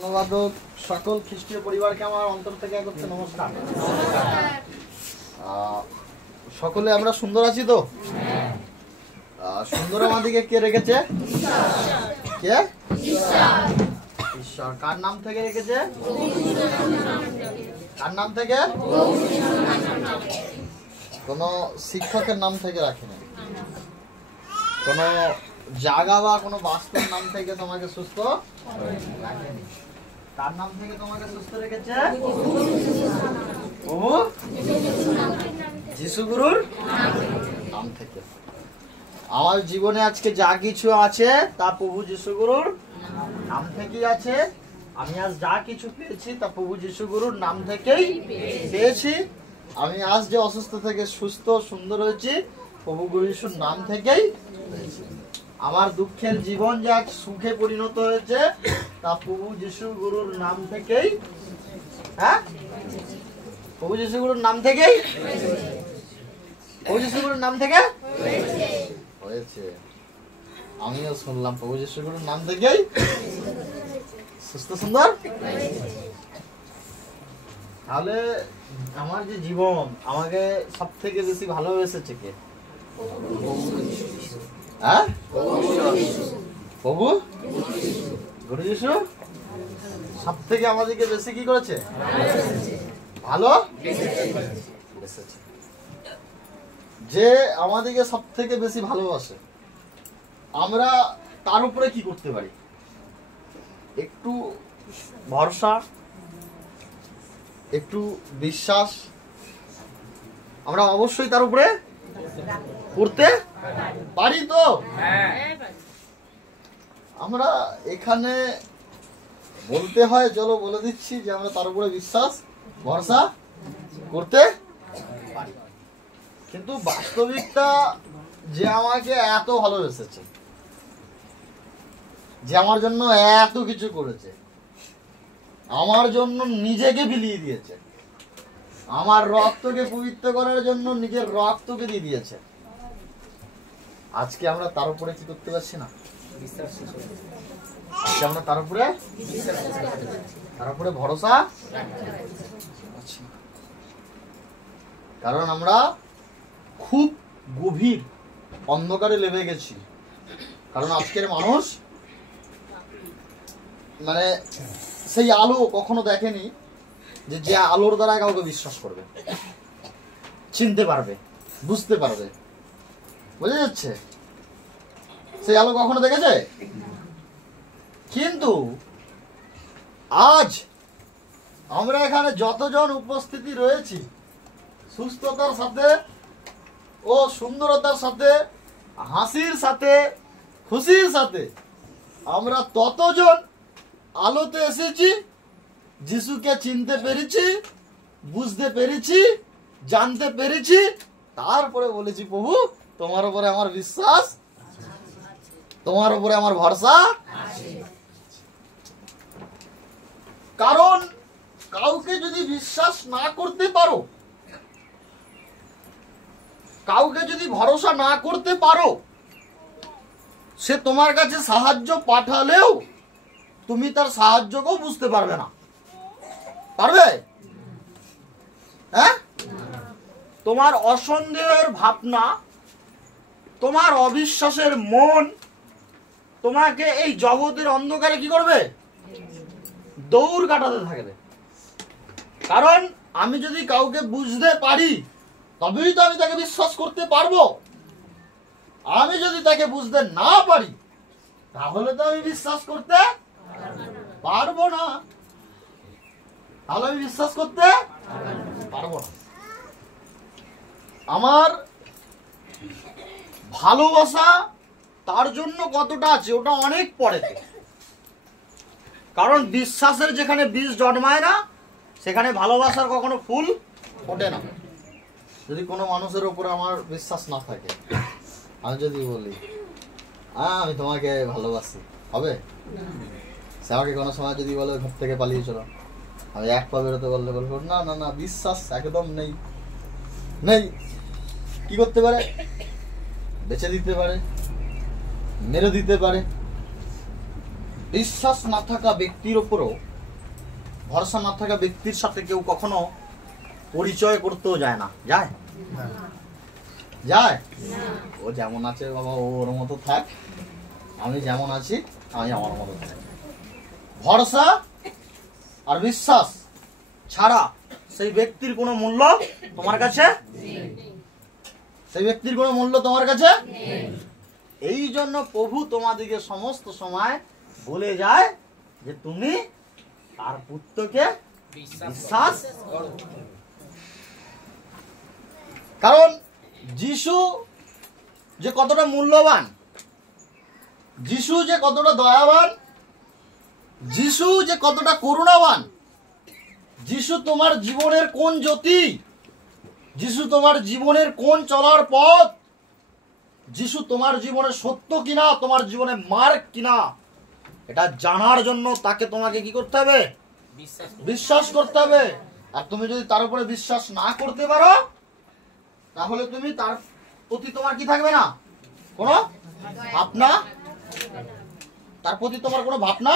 ধন্যবাদ সকল খ্রিস্টীয় পরিবারকে আমার অন্তর থেকে করতে নমস্কার। সকলে আমরা সুন্দর আছি তো? সুন্দর আমাদেরকে কে রেখেছে? কে? ঈশ্বর। কার নাম থেকে রেখেছে? কার নাম থেকে? কোন শিক্ষকের নাম থেকে রাখেনি, কোন জায়গা বা কোন বাস্তব নাম থেকে তোমাকে সুস্থ রাখেনি। কার নাম থেকে তোমাকে সুস্থ রেখেছে? প্রভু যিশু গুরুর নাম থেকে। আমার জীবনে আজকে যা কিছু আছে তা প্রভু যিশু গুরুর নাম থেকেই আছে। আমি আজ যা কিছু পেয়েছি তা প্রভু যিশু গুরুর নাম থেকেই পেয়েছি। আমি আজ যে অসুস্থ থেকে সুস্থ সুন্দর হয়েছি প্রভু যিশুর নাম থেকেই পেয়েছি। আমার দুঃখের জীবন যা সুখে পরিণত হয়েছে তা প্রভু যিশু গুরুর নাম থেকেই, হ্যাঁ, প্রভু যিশু গুরুর নাম থেকেই, প্রভু যিশু গুরুর নাম থেকে হয়েছে। আমিও শুনলাম প্রভু যিশু গুরুর নাম থেকেই সুস্থ সুন্দর। তাহলে আমার যে জীবন আমাকে সব থেকে বেশি ভালোবেসেছে কে? হ্যাঁ, প্রভু গুরু যিশু সব থেকে আমাদেরকে বেশি কি করেছে? ভালো বেসেছে। যে আমাদেরকে সব থেকে বেশি ভালোবাসে আমরা তার উপরে কি করতে পারি? একটু ভরসা, একটু বিশ্বাস আমরা অবশ্যই তার উপরে করতে পারি তো? আমরা এখানে বলতে হয়, চলো বলে দিচ্ছি যে আমরা তার উপরে বিশ্বাস ভরসা করতে পারি। কিন্তু বাস্তবিকটা যে আমাকে এত ভালোবেসেছে, যে আমার জন্য এত কিছু করেছে, আমার জন্য নিজেকে বিলিয়ে দিয়েছে, আমার রক্তকে পবিত্র করার জন্য নিজের রক্তকে দিয়ে দিয়েছে, আজকে আমরা তার উপরে কি করতে পারছি না? আজকে আমরা তার উপরে ভরসা, কারণ আমরা খুব গভীর অন্ধকারে লেবে গেছি। কারণ আজকের মানুষ মানে সেই আলো কখনো দেখেনি যে আলোর দ্বারা কাউকে বিশ্বাস করবে, চিনতে পারবে, বুঝতে পারবে। বোঝা যাচ্ছে? সেই আলো কখনো দেখেছে? কিন্তু আজ আমরা এখানে যতজন উপস্থিতি রয়েছি সুস্থতার সাথে ও সুন্দরতার সাথে, হাসির সাথে, খুশির সাথে আমরা ততজন আলোতে এসেছি, যিশুকে চিনতে পেরেছি, বুঝতে পেরেছি, জানতে পেরেছি। তারপরে বলেছি প্রভু তোমার উপরে আমার বিশ্বাস, তোমার উপরে আমার ভরসা। কারণ কাউকে যদি বিশ্বাস না করতে পারো, কাউকে যদি ভরসা না করতে পারো, সে তোমার কাছে সাহায্য পাঠালেও তুমি তার সাহায্যকেও বুঝতে পারবে না। পারবে? হ্যাঁ, তোমার অসন্দেহের ভাবনা, তোমার অবিশ্বাসের মন তোমাকে এই জগতের অন্ধকারে কি করবে? দৌড় কাটাতে থাকবে। কারণ আমি যদি কাউকে বুঝতে পারি তবেই তো আমি তাকে বিশ্বাস করতে পারবো। আমি যদি তাকে বুঝতে না পারি তাহলে তো আমি বিশ্বাস করতে পারবো না। তাহলে আমি বিশ্বাস করতে পারবো না। আমার ভালোবাসা তার জন্য কতটা আছে ওটা অনেক পরেতে। কারণ বিশ্বাসের যেখানে বীজ জন্মায় না সেখানে ভালোবাসার কখনো ফুল ফোটে না। যদি কোনো মানুষের উপরে আমার বিশ্বাস না থাকে, আমি যদি বলি আমি তোমাকে ভালোবাসি, হবে? সে আমাকে কোনো সময় যদি বলে ঘর থেকে পালিয়ে চলো, আমি এক পা বেরোতে বললে বলবো না না না, বিশ্বাস একদম নেই। নেই কি করতে পারে? বেঁচে দিতে পারে, মেরে দিতে পারে। বিশ্বাস না থাকা ব্যক্তির উপরও ভরসা না থাকা ব্যক্তির সাথে কেউ কখনো পরিচয় করতেও যায় না, যায়? যায়? ও যেমন আছে বাবা ও ওর মতো থাক, আমি যেমন আছি আমি আমার মতো থাক। ভরসা আর বিশ্বাস ছাড়া সেই ব্যক্তির কোনো মূল্য তোমার কাছে, সেই ব্যক্তির কোনো মূল্য তোমার কাছে। এই জন্য প্রভু তোমাদিকে সমস্ত সময় বলে যায় যে তুমি তার পুত্রকে বিশ্বাস করো। কারণ যিশু যে কতটা মূল্যবান, যিশু যে কতটা দয়াবান, যিশু যে কতটা করুণাবান, যিশু তোমার জীবনের কোন জ্যোতি, যিশু তোমার জীবনের কোন চলার পথ, যিশু তোমার জীবনে সত্য কিনা, তোমার জীবনে মার্গ কিনা, এটা জানার জন্য তাকে তোমাকে কি করতে হবে? বিশ্বাস করতে হবে। আর তুমি যদি তার উপরে বিশ্বাস না করতে পারো তাহলে তুমি তার প্রতি তোমার কি থাকবে না? কোনো ভাবনা, তার প্রতি তোমার কোনো ভাবনা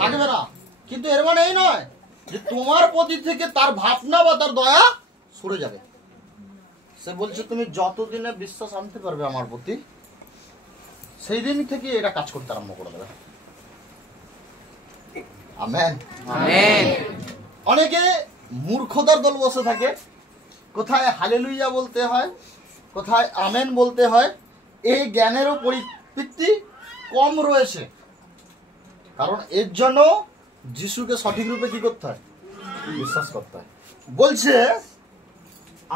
থাকবে না। কিন্তু এর মানে এই নয় যে তোমার প্রতি থেকে তার ভাবনা বা তার দয়া সরে যাবে। সে বলছে তুমি যতদিনে বিশ্বাস আনতে পারবে আমার প্রতি, সেই দিন থেকে এটা কাজ করতে আরম্ভ করে দেবে। Amen, amen. অনেকে মূর্খতার দল বসে থাকে, কোথায় হালেলুয়া বলতে হয়, কোথায় আমেন বলতে হয়। এই জ্ঞানেরও পরিবৃত্তি কম রয়েছে, কারণ এর জন্য যিশুকে সঠিক রূপে কি করতে হয়? বিশ্বাস করতে হয়। বলছে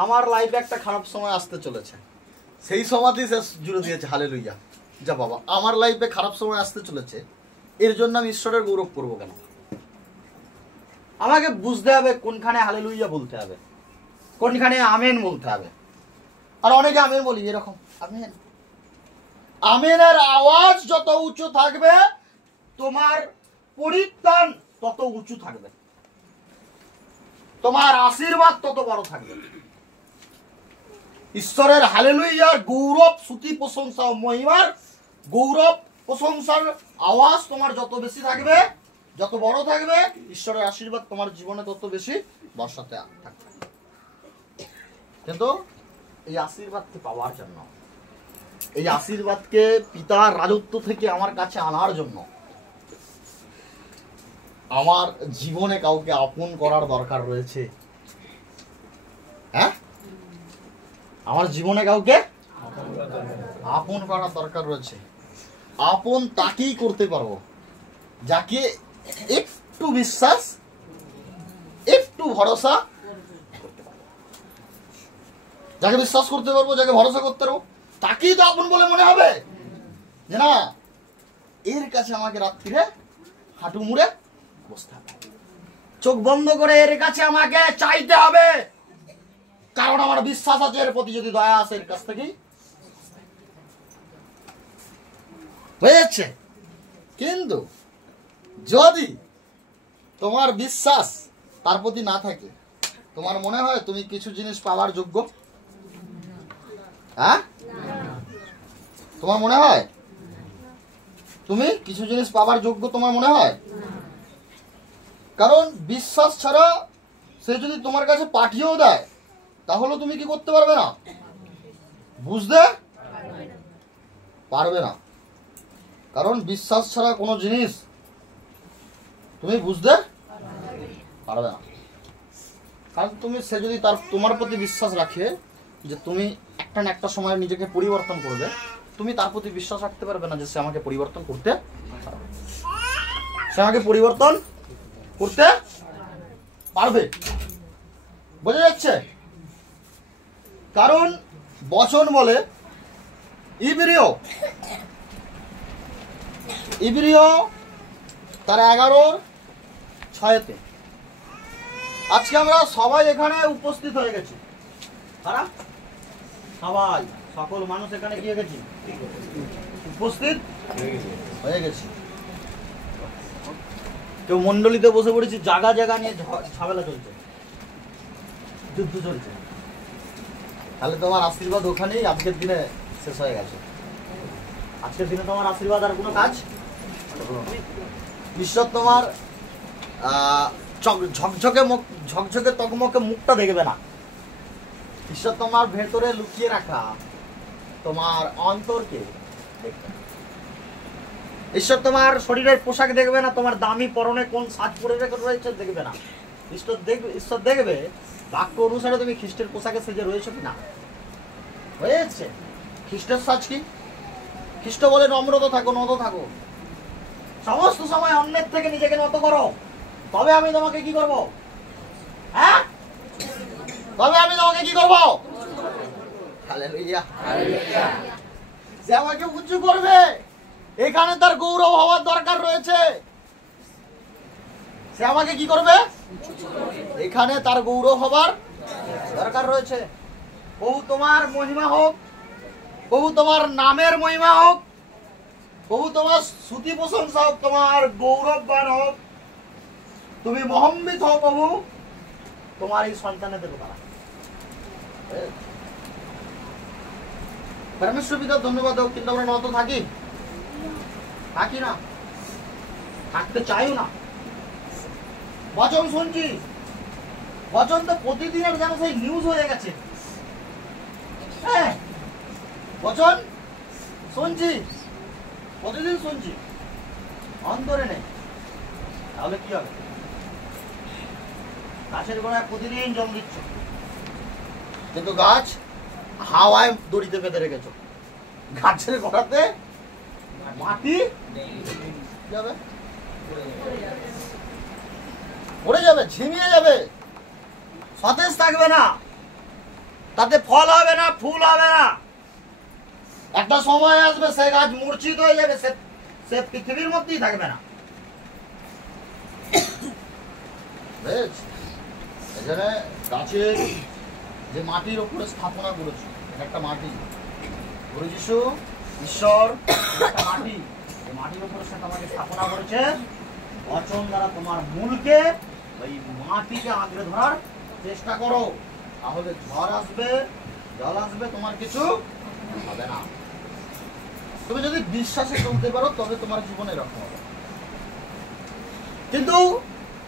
আমার লাইফে একটা খারাপ সময় আসতে চলেছে, সেই সময়তেই সে জুড়ে দিয়েছে হালেলুয়া। যা বাবা, আমার লাইফে খারাপ সময় আসতে চলেছে, এর জন্য আমি ঈশ্বরের গৌরব করবো কেন? আমাকে বুঝতে হবে কোনখানে হালেলুয়া বলতে হবে, কোনখানে আমেন বলতে হবে। আর অনেকে আমেন বলি এরকম, আমেন। আমেনের আওয়াজ যত উঁচু থাকবে তোমার পরিত্রাণ তত উঁচু থাকবে, তোমার আশীর্বাদ তত বড় থাকবে। ঈশ্বরের হালেলুয়ার গৌরব, স্তুতি, প্রশংসা ও মহিমার গৌরব প্রশংসার আওয়াজ তোমার যত বেশি থাকবে, যত বড় থাকবে, ঈশ্বরের আশীর্বাদ তোমার জীবনে তত বেশি বর্ষাতে থাকবে। কিন্তু এই আশীর্বাদকে পাওয়ার জন্য, এই আশীর্বাদকে পিতার রাজত্ব থেকে আমার কাছে আনার জন্য আমার জীবনে কাউকে আপন করার দরকার রয়েছে। হ্যাঁ, আমার জীবনে কাউকে আপন করার দরকার রয়েছে। আপন তাকেই করতে পারবো যাকে একটু বিশ্বাস, একটু ভরসা করতে পারবো। যাকে বিশ্বাস করতে পারবো, যাকে ভরসা করতে পারবো, তাকেই তো আপন বলে মনে হবে। যে না, এর কাছে আমাকে রাত্রিরে হাঁটু মুড়ে বসতে হবে, চোখ বন্ধ করে এর কাছে আমাকে চাইতে হবে, কারণ আমার বিশ্বাস আছে এর প্রতি যদি দয়া আসে এর কাছ থেকেই হয়ে যাচ্ছে। কিন্তু যদি তোমার বিশ্বাস তার প্রতি না থাকে, তোমার মনে হয় তুমি কিছু জিনিস পাওয়ার যোগ্য? হ্যাঁ, তোমার মনে হয় তুমি কিছু জিনিস পাওয়ার যোগ্য? তোমার মনে হয়? কারণ বিশ্বাস ছাড়া সে যদি তোমার কাছে পাঠিয়েও দেয় তাহলে তুমি কি করতে পারবে না? বুঝতে পারবে না। কারণ বিশ্বাস ছাড়া কোনো জিনিস তুমি বুঝতে পারবে না। কারণ সে যদি তোমার প্রতি বিশ্বাস রাখে যে তুমি একটা না একটা সময় নিজেকে পরিবর্তন করবে, তুমি তার প্রতি বিশ্বাস রাখতে পারবে না যে সে আমাকে পরিবর্তন করতে পারবে। সে আমাকে পরিবর্তন করতে পারবে, বোঝা যাচ্ছে? কারণ বচন বলে ইব্রিয় তার 11:6 আজকে আমরা সবাই এখানে উপস্থিত হয়ে গেছি। সবাই, সকল মানুষ এখানে গিয়ে গেছি, উপস্থিত হয়ে গেছি। কেউ মন্ডলীতে বসে পড়েছি, জায়গা জায়গা নিয়ে ঝামেলা চলছে, যুদ্ধ চলছে। তাহলে তোমার আশীর্বাদ ওখানেই আজকের দিনে শেষ হয়ে গেছে। আজকের দিনে তোমার আশীর্বাদ আর কোনো কাজ, ঈশ্বর তোমার ঝকঝকে মুখ, ঝকঝকে তকমকে মুখটা দেখবে না। ঈশ্বর তোমার ভেতরে লুকিয়ে রাখা তোমার অন্তরকে দেখবে। ঈশ্বর তোমার শরীরের পোশাক দেখবে না, তোমার দামি পরনে কোন সাজ পরে রয়েছে দেখবে না। ঈশ্বর দেখবে বাক্য অনুসারে তুমি খ্রিস্টের পোশাকে সেজে রয়েছে কিনা। হয়েছে খ্রিস্টের সাজ কি? খ্রিস্ট বলে নম্রত থাকো, নত থাকো, সমস্ত সময় অন্যের থেকে নিজেকে নত করো, তবে আমি তোমাকে কি করব? হ্যাঁ, তবে আমি তোমাকে কি করব? হালেলুয়া। সে আমাকে উঁচু করবে, এখানে তার গৌরব হওয়ার দরকার রয়েছে। সে আমাকে কি করবে? এখানে তার গৌরব হবার দরকার রয়েছে। প্রভু তোমার মহিমা হোক, প্রভু তোমার নামের মহিমা হোক, প্রভু তোমার স্তুতি প্রশংসা হোক, তোমার গৌরববান হোক, তুমি মহিমান্বিত হও প্রভু তোমার এই সন্তানেদের দ্বারা। পরমেশ্বর পিতা ধন্যবাদ হোক, কিন্তু আমরা নত থাকি না, থাকতে চাইও না। বচন শুনছি, বচন তো প্রতিদিনের যেন সেই নিউজ হয়ে গেছে। হ্যাঁ, বচন শুনছি, প্রতিদিন শুনছি, অন্তরে নেই, তাহলে কি হবে? গাছের গোড়ায় প্রতিদিন জল দিচ্ছ, কিন্তু গাছ হাওয়ায় দড়িতে বেঁধে রেখেছ। গাছের গোড়াতে মাটি যাবে, পড়ে যাবে, ঝিমিয়ে যাবে, সতেজ থাকবে না, তাতে ফল হবে না, ফুল হবে না। একটা সময় আসবে সে গাছ মূর্ছিত হয়ে যাবে, সে পৃথিবীর মধ্যেই থাকবে না। এখানে গাছের যে মাটির উপরে স্থাপনা করেছে, একটা মাটি, গুরু যিশু ঈশ্বর একটা মাটি, এই মাটির উপরে সে তোমাকে স্থাপনা করেছে। বচন দ্বারা তোমার মূলকে, ওই মাটিকে আঁকড়ে ধরার চেষ্টা করো, তাহলে ঝড় আসবে, জল আসবে, তোমার কিছু হবে না। তুমি যদি বিশ্বাসে চলতে পারো তবে তোমার জীবনে এরকম হবে। কিন্তু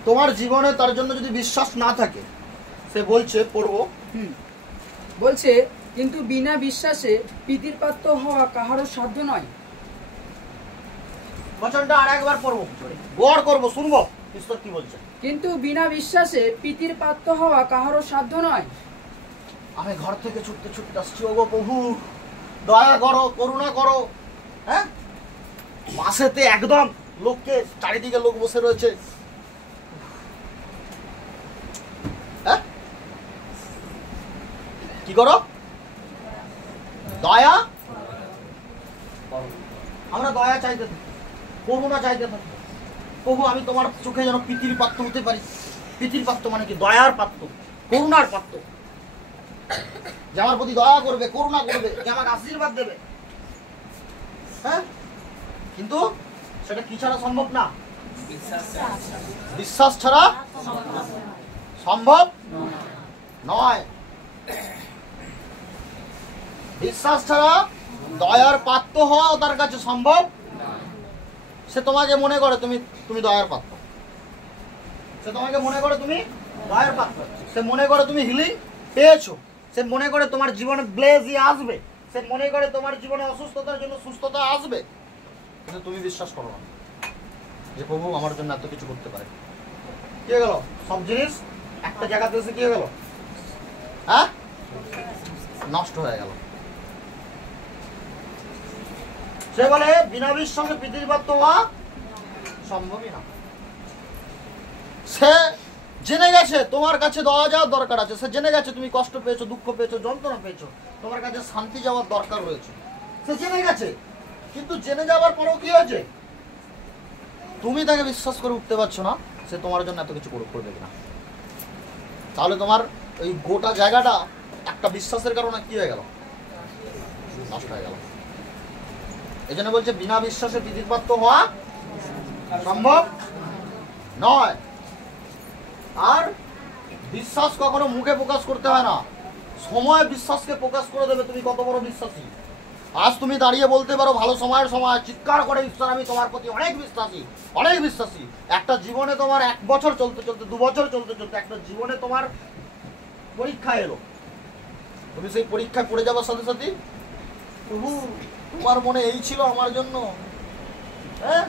তোমার জীবনে তার জন্য যদি বিশ্বাস না থাকে, সে বলছে, পড়বো, বলছে, কিন্তু বিনা বিশ্বাসে পিতির পাত্র হওয়া কাহারও সাধ্য নয়। বচনটা আর একবার পড়বো, গড় করবো, শুনবো ঈশ্বর কি বলছে। কিন্তু বিনা বিশ্বাসে পিতির পাত্র হওয়া কাহারও সাধ্য নয়। আমি ঘর থেকে ছুটতে ছুটতে আসছি, ওগো প্রভু দয়া করো, করুণা করো। হ্যাঁ, পাশেতে একদম লোককে, চারিদিকে লোক বসে রয়েছে। হ্যাঁ, কি করো? দয়া করো। আমরা দয়া চাইতে থাকি, করুণা চাইতে থাকি। প্রভু আমি তোমার চোখে যেন পিতির পাত্র হতে পারি। পিতির পাত্র মানে কি? দয়ার পাত্র, করুণার পাত্র, যে আমার প্রতি দয়া করবে, করুণা করবে, যে আমাকে আশীর্বাদ দেবে। হ্যাঁ, কিন্তু সেটা কি ছাড়া সম্ভব না? বিশ্বাস ছাড়া সম্ভব নয়। বিশ্বাস ছাড়া দয়ার পাত্র হওয়া তার কাছে সম্ভব। সে তোমাকে মনে করে তুমি দয়ার পাত্র, সে তোমাকে মনে করে তুমি দয়ার পাত্র, সে মনে করে তুমি হিলিং পেয়েছো, সে মনে করে তোমার জীবনে ব্লেজি আসবে, সে মনে করে তোমার জীবনে অসুস্থতার জন্য সুস্থতা আসবে। কিন্তু তুমি বিশ্বাস করো না যে প্রভু আমার জন্য এত কিছু করতে পারে। কি হয়ে গেল? সব জিনিস একটা জায়গাতে এসে কি হয়ে গেল? হ্যাঁ, নষ্ট হয়ে গেল। সে বলে বিনা বিশ্বাসে পৃথিবীর পাত্র হওয়া সম্ভবই না। সে জেনে গেছে তোমার কাছে দয়া যাওয়ার দরকার আছে, সে জেনে গেছে তুমি কষ্ট পেয়েছো, দুঃখ পেয়েছো, যন্ত্রণা পেয়েছো, তোমার কাছে শান্তি যাওয়ার দরকার রয়েছে, সে জেনে গেছে। কিন্তু জেনে যাওয়ার পরেও কি হয়েছে? তুমি তাকে বিশ্বাস করে উঠতে পারছো না সে তোমার জন্য এত কিছু করবে কিনা। তাহলে তোমার ওই গোটা জায়গাটা একটা বিশ্বাসের কারণে কি হয়ে গেল? নষ্ট হয়ে গেল। এই জন্য বলছে বিনা বিশ্বাসে পৃথিবীর পাত্র হওয়া সম্ভব নয়। আর বিশ্বাস কখনো মুখে প্রকাশ করতে হয় না, সময় বিশ্বাসকে প্রকাশ করে দেবে তুমি কত বড় বিশ্বাসী। আজ তুমি দাঁড়িয়ে বলতে পারো ভালো সময়ের সময় চিৎকার করে, ঈশ্বর আমি তোমার প্রতি অনেক বিশ্বাসী, অনেক বিশ্বাসী। একটা জীবনে তোমার 1 বছর চলতে চলতে, 2 বছর চলতে চলতে একটা জীবনে তোমার পরীক্ষা এলো, তুমি সেই পরীক্ষায় পড়ে যাবার সাথে সাথে প্রভু তোমার মনে এই ছিল আমার জন্য, হ্যাঁ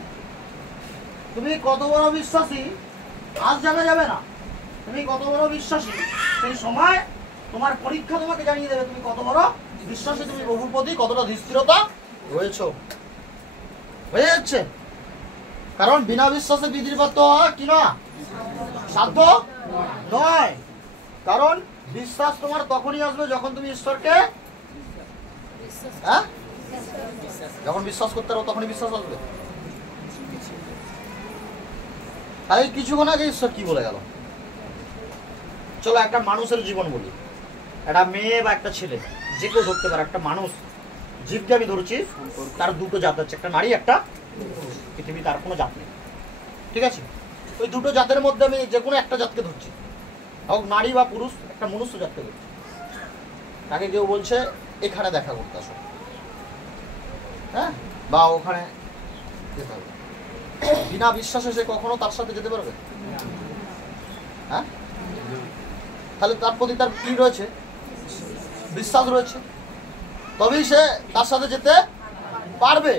তুমি কত বড় বিশ্বাসী আজ জানা যাবে না, তুমি কত বড় বিশ্বাসী সেই সময় তোমার পরীক্ষা তোমাকে জানিয়ে দেবে তুমি কত বড় বিশ্বাসী, তুমি প্রভুর প্রতি কতটা স্থিরতা রয়েছে। হয়ে যাচ্ছে, কারণ বিনা বিশ্বাসে বিধির পাত্র হওয়া কি না সাধ্য নয়। কারণ বিশ্বাস তোমার তখনই আসবে যখন তুমি ঈশ্বরকে, হ্যাঁ যখন বিশ্বাস করতে পারো তখনই বিশ্বাস আসবে। আর এই কিছুক্ষণ আগে ঈশ্বর কি বলে গেল, চলো একটা মানুষের জীবন বলি, একটা মেয়ে বা একটা ছেলে যে কেউ ধরতে পারে, একটা মানুষ জীবকে আমি ধরছি, তার 2টো জাত আছে, একটা নারী একটা পৃথিবী, তার কোনো জাত নেই, ঠিক আছে? ওই 2টো জাতের মধ্যে আমি যে কোনো একটা জাতকে ধরছি, হোক নারী বা পুরুষ, একটা মনুষ্য জাতকে ধরছি। তাকে কেউ বলছে এখানে দেখা করতে আসো, হ্যাঁ বা ওখানে যেতে হবে, বিনা বিশ্বাসে সে কখনো তার সাথে যেতে পারবে? হ্যাঁ, তাহলে তার প্রতি তার কি রয়েছে? বিশ্বাস রয়েছে, তবেই সে তার সাথে যেতে পারবে।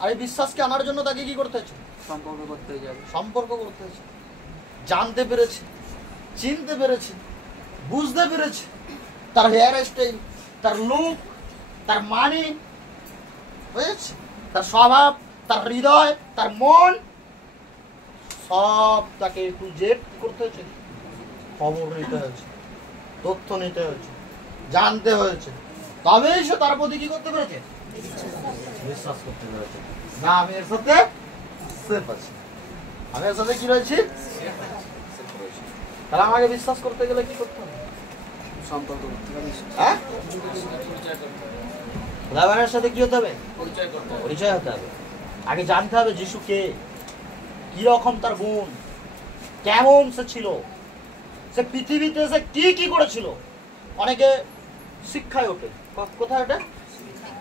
আর এই বিশ্বাসকে আনার জন্য তাকে কি করতে হয়েছে? সম্পর্ক করতে হয়েছে, জানতে পেরেছে, চিনতে পেরেছে, বুঝতে পেরেছে, তার হেয়ার স্টাইল, তার লুক, তার মানি, বুঝেছে, তার স্বভাব, তার হৃদয়, তার মন, সব তাকে একটু জেদ করতে হয়েছে, খবর নিতে হয়েছে, তথ্য নিতে হয়েছে, জানতে হয়েছে, তবেই সে তার প্রতি কি করতে পেরেছে? বিশ্বাস করতে পেরেছে। না আমি এর সাথে সেফ আছি, আমি এর সাথে কি রয়েছি? তাহলে আমাকে বিশ্বাস করতে গেলে কি করতে হবে? সম্পর্ক করতে হবে, হ্যাঁ খোদাবানের সাথে কি হতে হবে? পরিচয় হতে হবে। আগে জানতে হবে যিশু কে, কি রকম তার গুণ, কেমন সে ছিল, সে পৃথিবীতে সে কি কি করেছিল। অনেকে শিক্ষায় ওঠে, কোথায় ওঠে?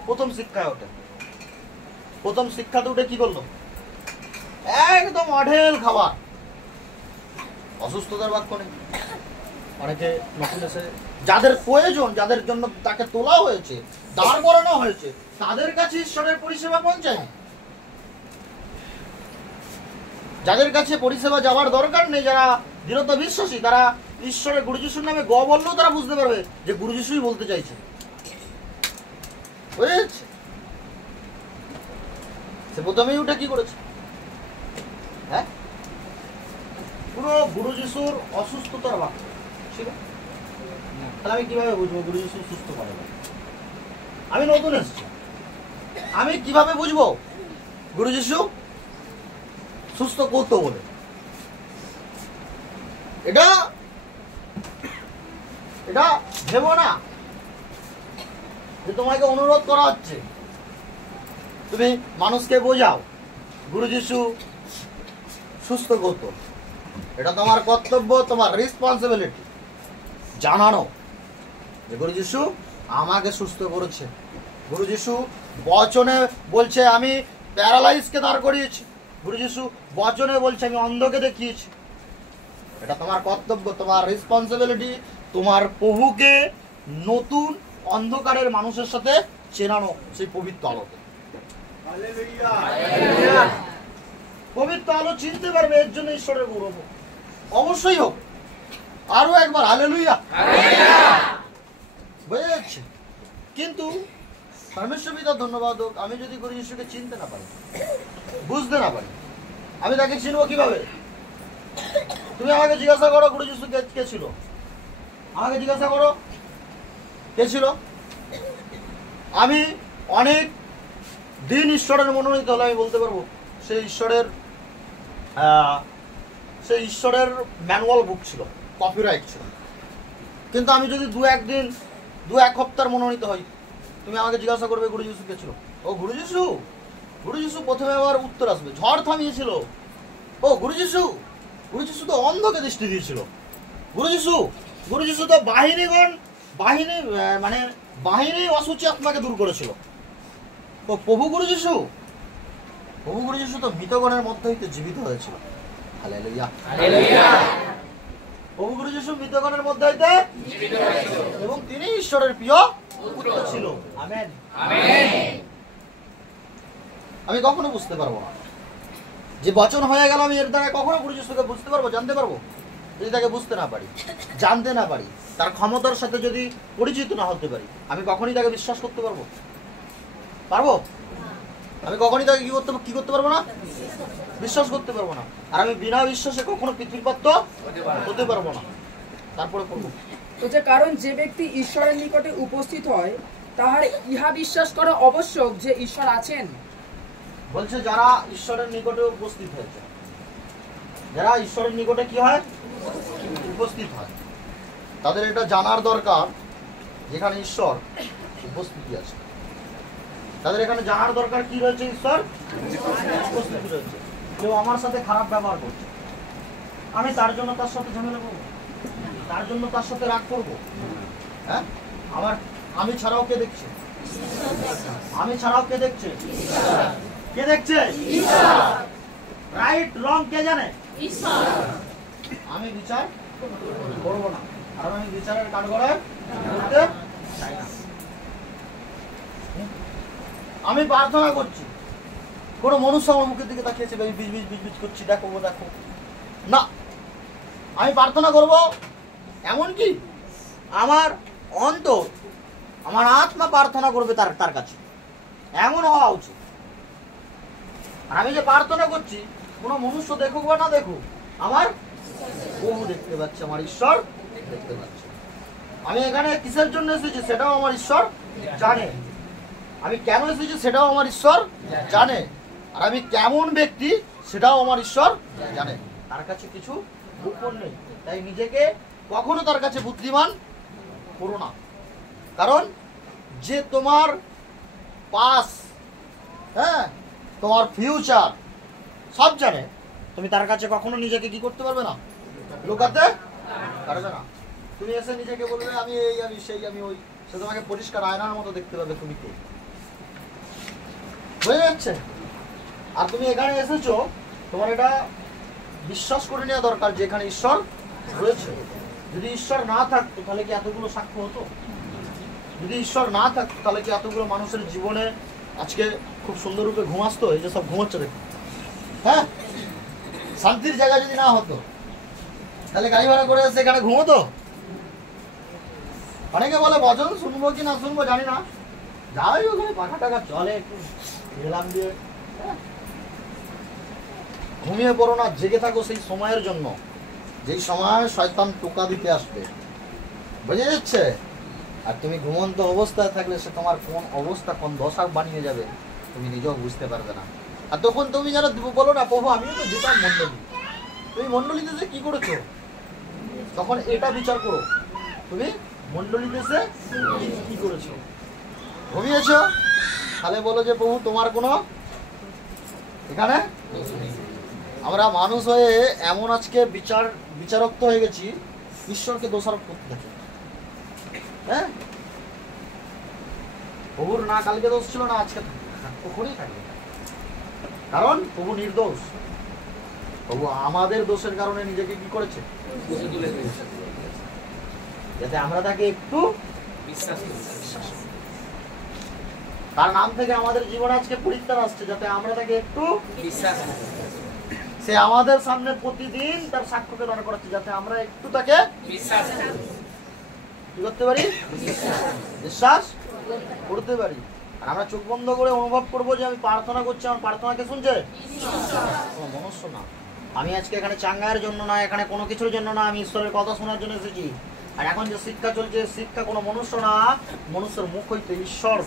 প্রথম শিক্ষায় ওঠে। প্রথম শিক্ষাতে উঠে কি করলো? একদম অঢেল খাবার, অসুস্থতার বাক্য নেই। অনেকে নতুন এসে যাদের প্রয়োজন, যাদের জন্য তাকে তোলা হয়েছে, দাঁড় করানো হয়েছে, তাদের কাছে ঈশ্বরের পরিষেবা পৌঁছায়নি। যাদের কাছে পরিষেবা যাওয়ার দরকার নেই, যারা দৃঢ়তা বিশ্বাসী, তারা ঈশ্বরের গুরু যিশুর নামে বললেও তারা বুঝতে পারবে যে গুরু যিশুই বলতে চাইছে। বুঝেছে? সে প্রথমেই উঠে কি করেছে? হ্যাঁ, পুরো গুরু যিশুর অসুস্থতার বাক্য ছিল। তাহলে আমি কিভাবে বুঝবো গুরু যিশু সুস্থ করে? আমি নতুন এসেছি, আমি কিভাবে বুঝবো গুরু যিশু সুস্থ করতো বলে? এটা এটা ভেবো না যে তোমাকে অনুরোধ করা হচ্ছে তুমি মানুষকে বোঝাও গুরু যিশু সুস্থ করতো। এটা তোমার কর্তব্য, তোমার রেসপন্সিবিলিটি জানানো যে গুরু যিশু আমাকে সুস্থ করেছে। গুরু যিশু বচনে বলছে আমি প্যারালাইজকে দাঁড় করিয়েছি, গুরু যিশু বচনে বলছে আমি অন্ধকে দেখিয়েছি। এটা তোমার কর্তব্য, তোমার রেসপন্সিবিলিটি, তোমার প্রভুকে নতুন অন্ধকারের মানুষের সাথে চেনানো সেই পবিত্র আলোতে। পবিত্র আলো চিনতে পারবে, এর জন্য ঈশ্বরের গৌরব অবশ্যই হোক। আরো একবার হালেলুয়া। বুঝে যাচ্ছে? কিন্তু পরমেশ্বর পিতা ধন্যবাদ হোক, আমি যদি গুরু যিশুকে চিনতে না পারি, বুঝতে না পারি, আমি তাকে চিনবো কিভাবে? তুমি আমাকে জিজ্ঞাসা করো গুরু যিশু কে ছিল, আমাকে জিজ্ঞাসা করো কে ছিল। আমি অনেক দিন ঈশ্বরের মনোনীত হলে আমি বলতে পারবো সেই ঈশ্বরের ম্যানুয়াল বুক ছিল, কপিরাইট ছিল। কিন্তু আমি যদি দু এক সপ্তাহ মনোনীত হই, তুমি আমাকে জিজ্ঞাসা করবে গুরু যিশু কে ছিল, ও গুরু যিশু প্রথমে আবার উত্তর আসবে, ঝড় থামিয়েছিল। ও গুরু যিশু তো অন্ধকে দৃষ্টি দিয়েছিল। গুরু যিশু তো বাহিনী অসুচি আত্মাকে দূর করেছিল। তো প্রভু গুরু যিশু তো মৃতগণের মধ্যে হইতে জীবিত হয়েছিল। হালেলুয়া। প্রভু গুরু যিশু মৃতগণের মধ্যে হইতে জীবিত হয়েছিল এবং তিনি ঈশ্বরের প্রিয় পুত্র ছিল। আমেন। আমি কখনো বুঝতে পারবো না যে বচন হয়ে গেল, আমি এর দ্বারা কখনো গুরু যিশুকে বুঝতে পারবো, জানতে পারবো? যদি তাকে বুঝতে না পারি, জানতে না পারি, তার ক্ষমতার সাথে যদি পরিচিত না হতে পারি, আমি কখনই তাকে বিশ্বাস করতে পারবো? আমি কখনই তাকে কি করতে পারবো না? বিশ্বাস করতে পারবো না। আর আমি বিনা বিশ্বাসে কখনো পৃথিবীর পাত্র হতে পারবো না। তারপরে করবো তো যে কারণ যে ব্যক্তি ঈশ্বরের নিকটে উপস্থিত হয় তাহার ইহা বিশ্বাস করা আবশ্যক যে ঈশ্বর আছেন। বলছে যারা ঈশ্বরের নিকটে উপস্থিত হয়েছে, যারা ঈশ্বরের নিকটে কি হয়? উপস্থিত হয়, তাদের এটা জানার দরকার যেখানে ঈশ্বর উপস্থিতি আছে। তাদের এখানে জানার দরকার কি রয়েছে? ঈশ্বর উপস্থিতি রয়েছে। কেউ আমার সাথে খারাপ ব্যবহার করছে, আমি তার জন্য তার সাথে ঝামেলা করবো, তার জন্য তার সাথে রাগ করবো? হ্যাঁ, আমি ছাড়াও কে দেখছে? আমি ছাড়াও কে দেখছে? কে দেখছে? রাইট রং কে জানে? আমি বিচার করবো না, আর আমি বিচারের কাঠগড়ায় করতে চাই না। আমি প্রার্থনা করছি, কোনো মনুষ্য আমার মুখের দিকে তাকিয়েছে, বিজ করছি, দেখো না। আমি প্রার্থনা করব এমনকি আমার অন্তর, আমার আত্মা প্রার্থনা করবে তার কাছে, এমন হওয়া উচিত। আর আমি যে প্রার্থনা করছি, কোনো মনুষ্য দেখুক বা না দেখুক, আমার প্রভু দেখতে পাচ্ছে, আমার ঈশ্বর দেখতে পাচ্ছে। আমি এখানে কিসের জন্য এসেছি সেটাও আমার ঈশ্বর জানে। আমি কেন এসেছি সেটাও আমার ঈশ্বর জানে। আর আমি কেমন ব্যক্তি সেটাও আমার ঈশ্বর জানে। তার কাছে কিছু গোপন নেই। তাই নিজেকে কখনো তার কাছে বুদ্ধিমান করো না। কারণ যে তোমার পাস, হ্যাঁ, তোমার ফিউচার সব জানে, তুমি তার কাছে কখনো নিজেকে কি করতে পারবে না? লুকাতে পারবে না। তুমি এসে নিজেকে বলবে আমি এই, আমি সেই, আমি ওই, সে তোমাকে পরিষ্কার আয়নার মতো দেখতে পাবে তুমি কে। হয়ে যাচ্ছে। আর তুমি এখানে এসেছো, তোমার এটা বিশ্বাস করে নেওয়া দরকার যে এখানে ঈশ্বর রয়েছে। যদি ঈশ্বর না থাকতো তাহলে কি এতগুলো সাক্ষ্য হতো? যদি ঈশ্বর না থাকতো তাহলে কি এতগুলো মানুষের জীবনে আজকে খুব সুন্দর রূপে ঘুম আসতো? এই যে সব ঘুমোচ্ছে দেখো, হ্যাঁ, শান্তির জায়গা যদি না হতো তাহলে গাড়ি ভাড়া করে এসে এখানে ঘুমোতো? অনেকে বলে বচন শুনবো কি না শুনবো জানি না, যাই ওখানে পাখা টাকা চলে, একটু গেলাম দিয়ে, ঘুমিয়ে পড়ো না, জেগে থাকো সেই সময়ের জন্য যেই সময় শয়তান টোকা দিতে আসবে। বুঝে যাচ্ছে? আর তুমি ঘুমন্ত অবস্থায় থাকলে সে তোমার কোন অবস্থা, কোন দশা বানিয়ে যাবে তুমি নিজেও বুঝতে পারবে না। আর তখন তুমি যেন বলো না, প্রভু আমিও তো যেতাম মন্ডলী, তুমি মন্ডলীতে যে কি করেছো, তখন এটা বিচার করো তুমি মন্ডলীতে সে কি করেছো। ঘুমিয়েছ, তাহলে বলো যে প্রভু তোমার কোনো এখানে। আমরা মানুষ হয়ে এমন আজকে বিচারক হয়ে গেছি, ঈশ্বরকে দোষারোপ করতে থাকি। হ্যাঁ, প্রভুর না কালকে দোষ ছিল না আজকে কখনই থাকবে, কারণ প্রভু নির্দোষ। প্রভু আমাদের দোষের কারণে নিজেকে কি করেছে? যাতে আমরা তাকে একটু বিশ্বাস করি। তার নাম থেকে আমাদের জীবনে আজকে পরিত্রাণ আসছে, যাতে আমরা তাকে একটু বিশ্বাস করি। সে আমাদের সামনে প্রতিদিন তার সাক্ষ্যকে দাঁড় করাচ্ছে, যাতে আমরা একটু তাকে বিশ্বাস কি করতে পারি? বিশ্বাস করতে পারি। আর আমরা চোখ বন্ধ করে অনুভব করবো যে আমি প্রার্থনা করছি, আমার প্রার্থনাকে শুনছে কোনো মনুষ্য না। আমি আজকে এখানে চাঙ্গায়ের জন্য না, এখানে কোনো কিছুর জন্য না, আমি ঈশ্বরের কথা শোনার জন্য এসেছি। আর এখন যে শিক্ষা চলছে, শিক্ষা কোনো মনুষ্য না, মনুষ্যের মুখ হইতে ঈশ্বর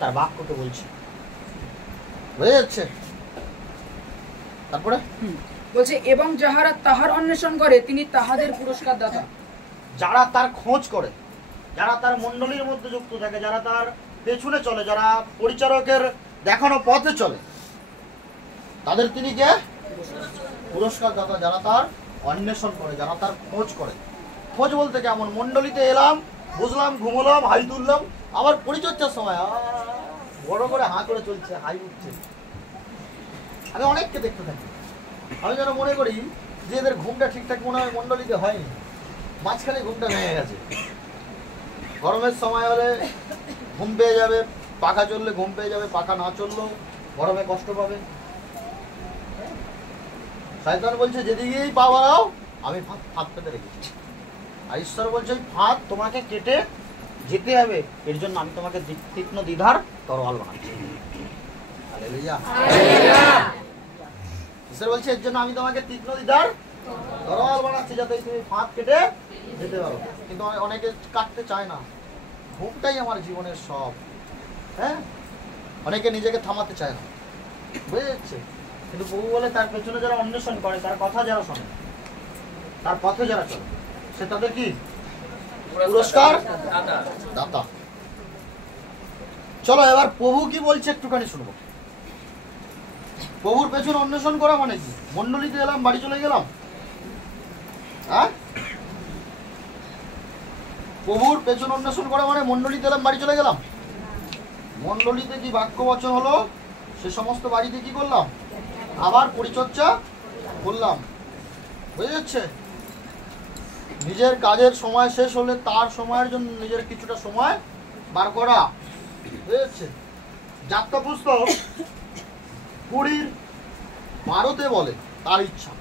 তার বাক্যকে বলছে। বুঝে যাচ্ছে? তারপরে বলছে এবং যাহারা তাহার অন্বেষণ করে তিনি তাহাদের পুরস্কার দাতা। যারা তার খোঁজ করে, যারা তার মণ্ডলীর মধ্যে যুক্ত থাকে, যারা তার পেছনে চলে, যারা পরিচারকের দেখানো পথে চলে, তাদের তিনি কে? পুরস্কার দাতা। যারা তার অন্বেষণ করে, যারা তার খোঁজ করে। খোঁজ বলতে কেমন? মণ্ডলীতে এলাম, বুঝলাম, ঘুমলাম, হাই তুললাম, আবার পরিচর্যার সময় বড় করে হাঁ করে চলছে, হাই উঠছে। আমি অনেককে দেখতে থাকি, আমি যেন মনে করি যে এদের ঘুমটা ঠিকঠাক মনে হয় মণ্ডলীতে হয়নি, মাঝখানে ঘুমটা ভেঙে গেছে। গরমের সময় হলে ঘুম পেয়ে যাবে, পাখা চললে ঘুম পেয়ে যাবে, পাখা না চললেও গরমে কষ্ট পাবে। শয়তান বলছে যেদিকেই পা বাড়াও আমি ফাঁদ পেতে রেখেছি, আর ঈশ্বর বলছে ফাঁদ তোমাকে কেটে যেতে হবে, এর জন্য আমি তোমাকে তীক্ষ্ণ দ্বিধার তরোয়াল বানাচ্ছি। হালেলুয়া। ঈশ্বর বলছে এর জন্য আমি তোমাকে তীক্ষ্ণ দ্বিধার তরোয়াল বানাচ্ছি, যাতে তুমি ফাঁদ কেটে যেতে পারো। কিন্তু অনেকে কাটতে চায় না, ঘুমটাই আমার জীবনের সব। হ্যাঁ, অনেকে নিজেকে থামাতে চায় না, বুঝে যাচ্ছে। কিন্তু প্রভু বলে তার পেছনে যারা অন্বেষণ করে, তার কথা যারা শোনে, তার পথে যারা চলে, সে তাদের কি পুরস্কার দাতা। চলো এবার প্রভু কি বলছে একটুখানি শুনবো। প্রভুর পেছনে অন্বেষণ করা মানে কি? মন্ডলীতে এলাম, বাড়ি চলে গেলাম? হ্যাঁ, প্রভুর পেছনে অন্বেষণ করা মানে মন্ডলীতে এলাম, বাড়ি চলে গেলাম? মন্ডলীতে কি বাক্য বচন হলো, সে সমস্ত বাড়িতে কি করলাম? আবার পরিচর্যা করলাম। বুঝে যাচ্ছে? নিজের কাজের সময় শেষ হলে তার সময়ের জন্য নিজের কিছুটা সময় বার করা। বুঝে যাচ্ছে? যাত্রা পুস্তক 20:12 বলে তার ইচ্ছা।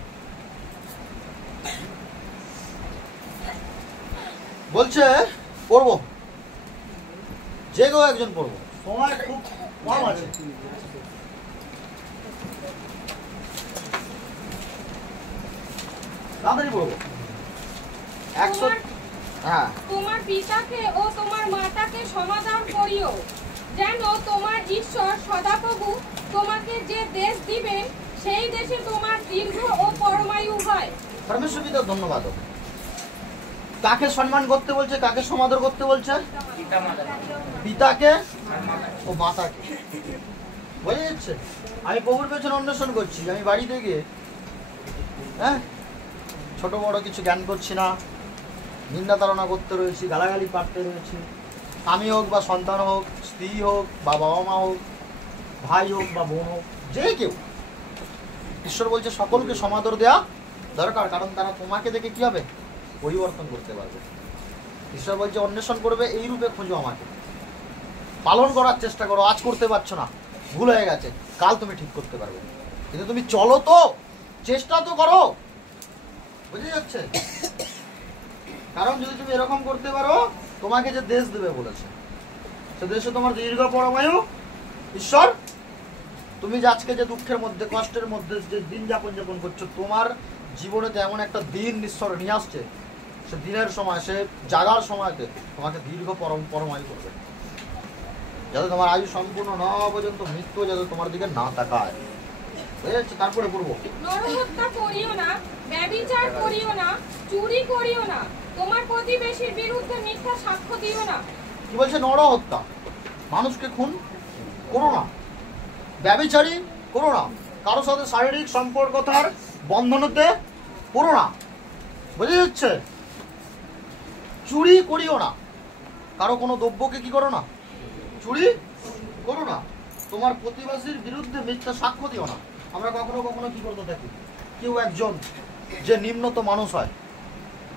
বলছে পড়বো, যে কেউ একজন পড়বো, সময় খুব কম আছে। তাড়াতাড়ি পড়বো। 100। হ্যাঁ, তোমার পিতাকে ও তোমার মাতাকে সমাদর করিও, যেন তোমার ঈশ্বর সদাপ্রভু তোমাকে যে দেশ দিবেন সেই দেশে তোমার দীর্ঘ ও পরমায়ু হয়। পরমেশ্বর পিতা ধন্যবাদ। কাকে সম্মান করতে বলছে, কাকে সমাদর করতে বলছে? পিতাকে ও মাতাকে। বুঝে যাচ্ছে? আমি প্রভুর পেছনে অন্বেষণ করছি, আমি বাড়িতে গিয়ে হ্যাঁ ছোট বড় কিছু জ্ঞান করছি না, নিন্দা তাড়না করতে রয়েছি, গালাগালি পাঠতে রয়েছি। স্বামী হোক বা সন্তান হোক, স্ত্রী হোক বা বাবা মা হোক, ভাই হোক বা বোন হোক, যে কেউ। ঈশ্বর বলছে সকলকে সমাদর দেয়া দরকার, কারণ তারা তোমাকে দেখে কি হবে? পরিবর্তন করতে পারবে। ঈশ্বর বলছে অন্বেষণ করবে, এই রূপে খোঁজো আমাকে, পালন করার চেষ্টা করো। আজ করতে পারছো না, ভুল হয়ে গেছে, কাল তুমি ঠিক করতে পারবে। কিন্তু তুমি চলো তো, চেষ্টা তো করো। বুঝে যাচ্ছে? কারণ যদি তুমি এরকম করতে পারো, তোমাকে যে দেশ দেবে বলেছে, সে দেশে তোমার দীর্ঘ পরমায়ু ঈশ্বর। তুমি যে আজকে যে দুঃখের মধ্যে, কষ্টের মধ্যে যে দিন যাপন করছো, তোমার জীবনে এমন একটা দিন ঈশ্বর নিয়ে আসছে, সে দিনের সময়, সে জাগার সময়তে তোমাকে দীর্ঘ পরমায়ু করবে, যাতে তোমার আয়ু সম্পূর্ণ না হওয়া পর্যন্ত মৃত্যু যাতে তোমার দিকে না তাকায়। বুঝেছি? তারপরে পড়বো, নরহত্যা করিও না, ব্যভিচার করিও না, চুরি করিও না, তোমার প্রতিবেশীর বিরুদ্ধে মিথ্যা সাক্ষ্য দিও না। কি বলছে? নরহত্যা, মানুষকে খুন করো না, ব্যভিচারী করো না, কারো সাথে শারীরিক সম্পর্ক তার বন্ধনতে করো না। বুঝে যাচ্ছে? চুরি করিও না, কারো কোনো দ্রব্যকে কি করো না? চুরি করো না। তোমার প্রতিবেশীর বিরুদ্ধে মিথ্যা সাক্ষ্য দিও না। আমরা কখনো কখনো কি করতে থাকি, কেউ একজন যে নিম্নত মানুষ হয়,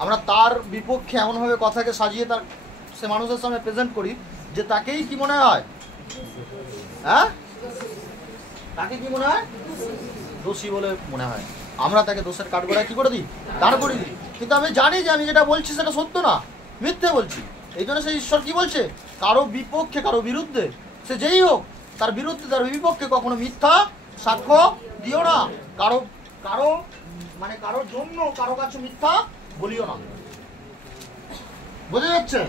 আমরা তার বিপক্ষে এমনভাবে কথাকে সাজিয়ে তার সে মানুষের সামনে প্রেজেন্ট করি যে তাকেই কি মনে হয়? হ্যাঁ, তাকে কি মনে হয়? দোষী বলে মনে হয়। আমরা তাকে দোষের কাঠগড়ায় কি করে দিই? দাঁড় করে দিই। কিন্তু আমি জানি যে আমি যেটা বলছি সেটা সত্য না, মিথ্যে বলছি। এই জন্য সেই ঈশ্বর কি বলছে? কারো বিপক্ষে, কারো বিরুদ্ধে, সে যেই হোক, তার বিরুদ্ধে, তার বিপক্ষে কখনো মিথ্যা সাক্ষ্য দিও না। কারো কারো মানে কারোর জন্য কারো কাছে মিথ্যা বলিও না। বুঝে যাচ্ছে?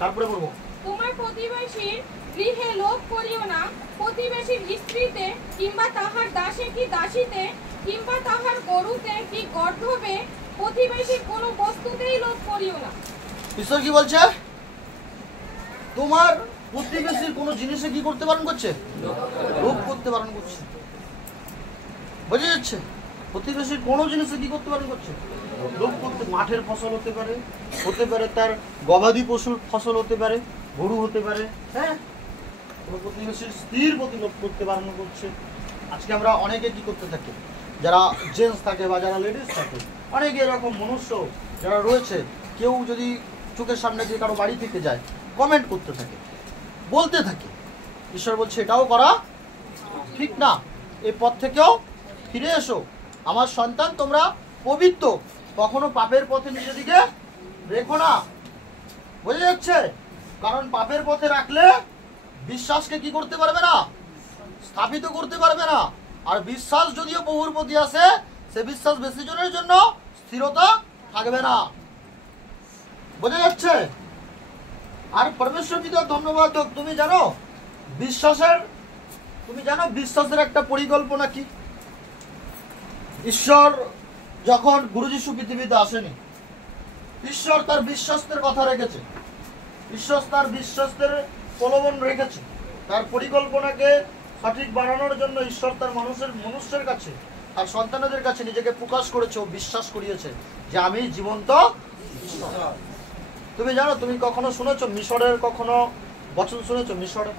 তারপরে বলবো, তোমার প্রতিবেশীর গৃহে লোভ করিও না, প্রতিবেশীর স্ত্রীতে কিংবা তাহার দাসে কি দাসীতে কিংবা তাহার গরুতে কি গর্ধবে প্রতিবেশীর কোনো বস্তুতেই লোভ করিও না। ঈশ্বর কি বলছে? তোমার প্রতিবেশীর কোনো জিনিসে কি করতে বারণ করছে? লোভ করতে বারণ করছে। বুঝে যাচ্ছে? প্রতিবেশীর কোনো জিনিসে কি করতে বারণ করছে? লোভ করতে। মাঠের ফসল হতে পারে তার গবাদি পশুর ফসল হতে পারে, গরু হতে পারে, হ্যাঁ, কোনো প্রতিবেশীর স্ত্রীর প্রতি লোভ করতে বারণ করছে। আজকে আমরা অনেকে কি করতে থাকি, যারা জেন্টস থাকে বা যারা লেডিস থাকে, অনেকে এরকম মনুষ্য যারা রয়েছে, কেউ যদি চোখের সামনে দিয়ে কারো বাড়ি থেকে যায় কমেন্ট করতে থাকে, বলতে থাকে। ঈশ্বর বলছে এটাও করা ঠিক না, এই পথ থেকেও ফিরে এসো। আমার সন্তান, তোমরা পবিত্র, কখনো পাপের পথে নিজেদিকে রেখো না। বোঝা যাচ্ছে? কারণ পাপের পথে রাখলে বিশ্বাসকে কি করতে পারবে না, স্থাপিত করতে পারবে না। আর বিশ্বাস যদিও বহুর প্রতি আসে, সে বিশ্বাস বেশি জনের জন্য স্থিরতা থাকবে না। বোঝা যাচ্ছে? আর পরমেশ্বর পিতা ধন্যবাদ হোক, তুমি জানো বিশ্বাসের একটা পরিকল্পনা কি? ঈশ্বর যখন গুরু যিশু পৃথিবীতে আসেনি, ঈশ্বর তার বিশ্বস্তের কথা রেখেছে, ঈশ্বর তার বিশ্বস্তের প্রলোভন রেখেছে। তার পরিকল্পনাকে সঠিক বানানোর জন্য ঈশ্বর তার মনুষ্যের কাছে, তার সন্তানদের কাছে নিজেকে প্রকাশ করেছে ও বিশ্বাস করিয়েছে যে আমি জীবন্ত ঈশ্বর। তুমি জানো, তুমি কখনো শুনেছো মিশরের কখনো বচন শুনেছো? মিশরের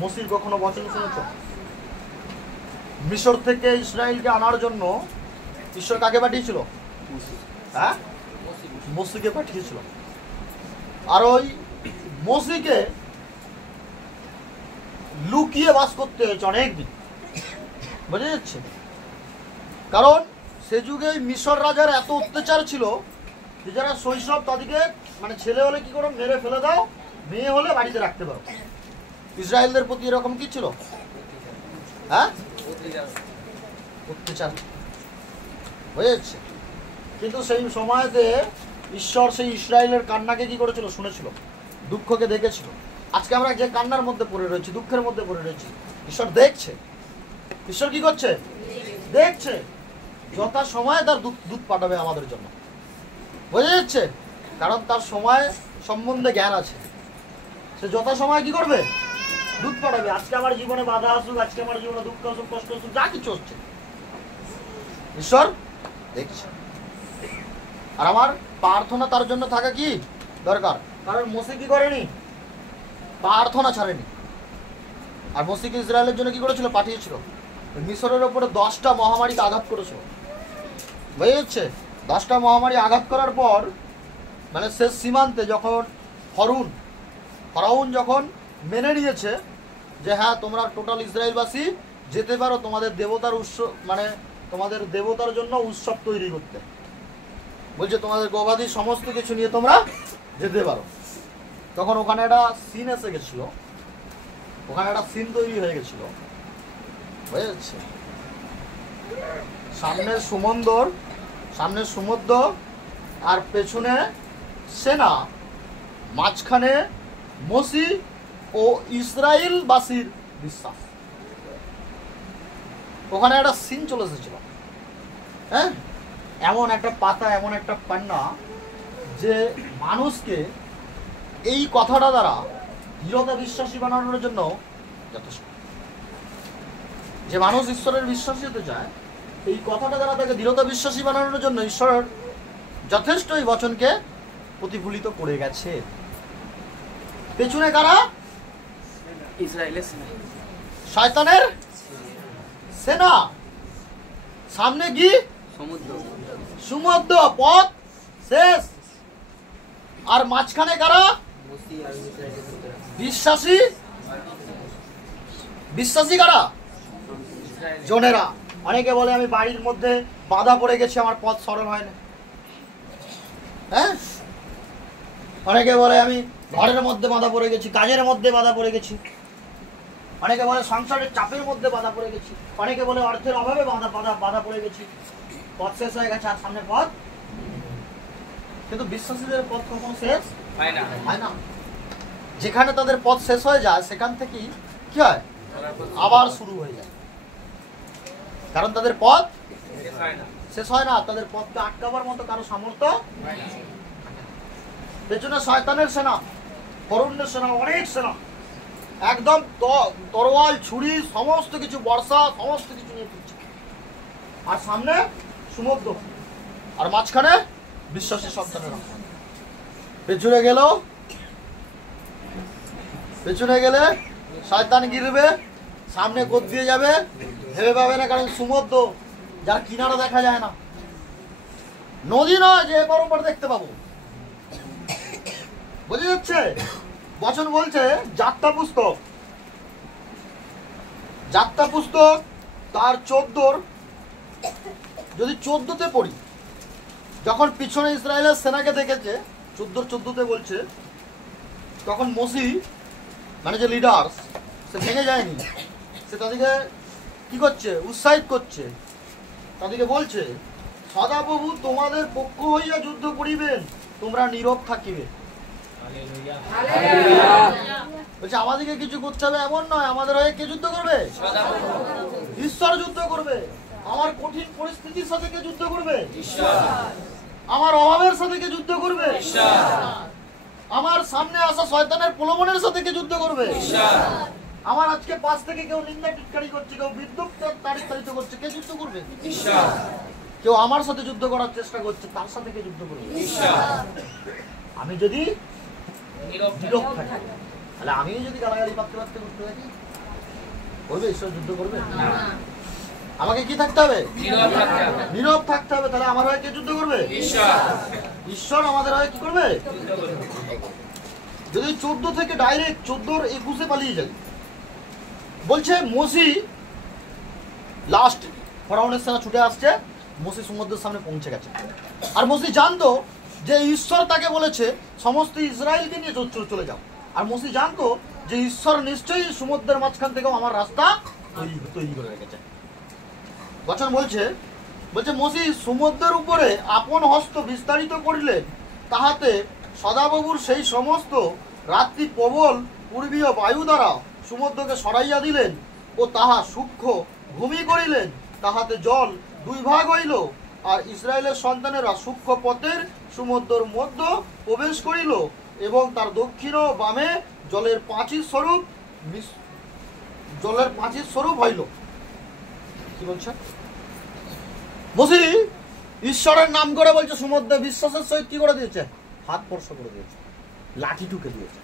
মসির কখনো বচন শুনেছো? মিশর থেকে ইসরায়েলকে আনার জন্য ঈশ্বর কাকে পাঠিয়েছিল? হ্যাঁ, মসিকে পাঠিয়েছিল। আর ওই মসিকে লুকিয়ে বাস করতে হয়েছে অনেকদিন। বোঝা যাচ্ছে? কারণ সে যুগে মিশর রাজার এত অত্যাচার ছিল যে যারা শৈশব তাদেরকে, মানে ছেলে হলে কি করো, মেরে ফেলে দাও, মেয়ে হলে বাড়িতে রাখতে পারো। ইসরায়েলদের প্রতি এরকম কি ছিল? হ্যাঁ, অত্যাচার। বোঝা যাচ্ছে? কিন্তু সেই সময়তে ঈশ্বর সেই ইসরায়েলের কান্নাকে কি করেছিল? শুনেছিল, দুঃখকে দেখেছিল। আজকে আমরা যে কান্নার মধ্যে পড়ে রয়েছি, দুঃখের মধ্যে পড়ে রয়েছি, ঈশ্বর দেখছে। ঈশ্বর কি করছে? দেখছে। যথা সময়ে তার দুধ পাঠাবে আমাদের জন্য। বোঝা যাচ্ছে? কারণ তার সময় সম্বন্ধে জ্ঞান আছে। সে যথা সময় কি করবে? দুধ পাঠাবে। আজকে আমার জীবনে বাধা আসুক, আজকে আমার জীবনে দুঃখ আসুক, কষ্ট আসুক, যা কিছু হচ্ছে, ঈশ্বর দেখছে। আর আমার প্রার্থনা তার জন্য থাকা কি দরকার? কারণ মোসে কি করেনি? প্রার্থনা ছাড়েনি। আর মোসেকে ইসরায়েলের জন্য কি করেছিল? পাঠিয়েছিল। মিশরের ওপরে 10টা মহামারীকে আঘাত করেছিল। বুঝে যাচ্ছে? 10টা মহামারী আঘাত করার পর, মানে শেষ সীমান্তে যখন ফরাউন যখন মেনে নিয়েছে যে হ্যাঁ তোমরা টোটাল ইসরায়েলবাসী যেতে পারো তোমাদের দেবতার মানে তোমাদের দেবতার জন্য উৎসব তৈরি করতে, বলছে তোমাদের গবাদি সমস্ত কিছু নিয়ে তোমরা যেতে পারো। তখন ওখানে একটা সিন এসে গেছিল, ওখানে একটা সিন তৈরি হয়ে গেছিল। বুঝে যাচ্ছে? সামনে সমুদ্র আর পেছনে সেনা, মাঝখানে মসি ও ইসরায়েলবাসীর বিশ্বাস। ওখানে একটা সিন চলে এসেছিল। হ্যাঁ, এমন একটা পাতা, এমন একটা পান্না যে মানুষকে এই কথাটা দ্বারা দৃঢ়তা বিশ্বাসী বানানোর জন্য যথেষ্ট। যে মানুষ ঈশ্বরের বিশ্বাসী হতে চায়, এই কথাটা দ্বারা তাকে দৃঢ়তা বিশ্বাসী বানানোর জন্য ঈশ্বর যথেষ্ট এই বচনকে প্রতিফলিত করে গেছে। পেছনে কারা? ইসরায়েলের সেনা, শয়তানের সেনা। সামনে কি? সমুদ্র, পথ শেষ। আর মাঝখানে কারা? বিশ্বাসী কারা? জনেরা। অনেকে বলে আমি বাড়ির মধ্যে বাধা পড়ে গেছি, আমার পথ সরল হয় না। হ্যাঁ, অনেকে বলে আমি ঘরের মধ্যে বাধা পড়ে গেছি, কাজের মধ্যে বাধা পড়ে গেছি। অনেকে বলে সংসারের চাপের মধ্যে বাধা পড়ে গেছি। অনেকে বলে অর্থের অভাবে বাধা পড়ে গেছি, পথ শেষ হয়ে গেছে, আর সামনে পথ। কিন্তু বিশ্বাসীদের পথ কখনো শেষ হয় না। যেখানে তাদের পথ শেষ হয়ে যায়, সেখান থেকেই কি হয়? আবার শুরু হয়ে যায়। কারণ তাদের পথ শেষ হয় না। তাদের পথকে আটকাবার মতো কারো সামর্থ্য। পেছনে শয়তানের সেনা, ফরৌনের সেনা, অনেক সেনা, একদম তরোয়াল, ছুরি, সমস্ত কিছু, বর্ষা, সমস্ত কিছু নিয়ে ফিরছে। আর সামনে সমুদ্র, আর মাঝখানে বিশ্বাসী সন্তানেরা। পেছনে গেল পেছনে গেলে শয়তান গিরবে, সামনে গোদ দিয়ে যাবে, ভেবে পাবে না, কারণ সমুদ্র যার কিনারা দেখা যায় না, নদী নয় যে এপার ওপার দেখতে পাবো। বোঝা যাচ্ছে? বচন বলছে যাত্রা পুস্তক, যাত্রা পুস্তক তার 14 যদি 14তে পড়ি, যখন পিছনে ইসরায়েলের সেনাকে দেখেছে 14তে বলছে, তখন মসি মানে যে লিডার সে ভেঙে যায়নি, সে তাদেরকে কি করছে, উৎসাহিত করছে, তাদেরকে বলছে সদাপ্রভু তোমাদের পক্ষ হইয়া যুদ্ধ করিবেন, তোমরা নীরব থাকিবে। বলছে আমাদেরকে কিছু করতে হবে এমন নয়, আমাদের হয়ে কে যুদ্ধ করবে? ঈশ্বর যুদ্ধ করবে। আমার কঠিন পরিস্থিতির সাথে কে যুদ্ধ করবে? আমার অভাবের সাথে কে যুদ্ধ করবে? আমার সামনে আসা শয়তানের প্রলোভনের সাথে কে যুদ্ধ করবে? আমার আজকে পাশ থেকে কেউ নিন্দা টিটকারি করছে, কেউ বিদ্যুৎ তাড়িত করছে, কে যুদ্ধ করবে? কেউ আমার সাথে যুদ্ধ করার চেষ্টা করছে, তার সাথে কে যুদ্ধ করবে? আমি যদি নীরব থাকি, তাহলে আমি যদি গালাগালি পাততে করতে থাকি, করবে? ঈশ্বর যুদ্ধ করবে? আমাকে কি থাকতে হবে? নীরব থাকতে হবে। তাহলে আমার হয়ে কে যুদ্ধ করবে? ঈশ্বর আমাদের হয়ে কি করবে? যদি 14 থেকে ডাইরেক্ট 14-21 পালিয়ে যাই, বলছে মসি লাস্ট ফরাউনের সেনা ছুটে আসছে, মসি সমুদ্রের সামনে পৌঁছে গেছে। আর মসি জানতো যে ঈশ্বর তাকে বলেছে সমস্ত ইসরায়েলকে নিয়ে চলে যাও। আর মসি জানতো যে ঈশ্বর নিশ্চয়ই সমুদ্রের মাঝখান থেকেও আমার রাস্তা তৈরি করে রেখেছে। বচন বলছে মসি সমুদ্রের উপরে আপন হস্ত বিস্তারিত করিলেন, তাহাতে সদাপ্রভুর সেই সমস্ত রাত্রি প্রবল পূর্বীয় বায়ু দ্বারা সমুদ্রকে সরাইয়া দিলেন ও তাহা সূক্ষ্ম ভূমি করিলেন, তাহাতে জল 2 ভাগ হইল। আর ইসরায়েলের সন্তানেরা সূক্ষ্ম পথের সমুদ্রের মধ্য প্রবেশ করিল এবং তার দক্ষিণ ও বামে জলের পাঁচির স্বরূপ হইল। কি বলছে মসি? ঈশ্বরের নাম করে বলছে সমুদ্রে বিশ্বাসের সহিত কি করে দিয়েছে? হাত স্পর্শ করে দিয়েছে, লাঠি ঠুকে দিয়েছে,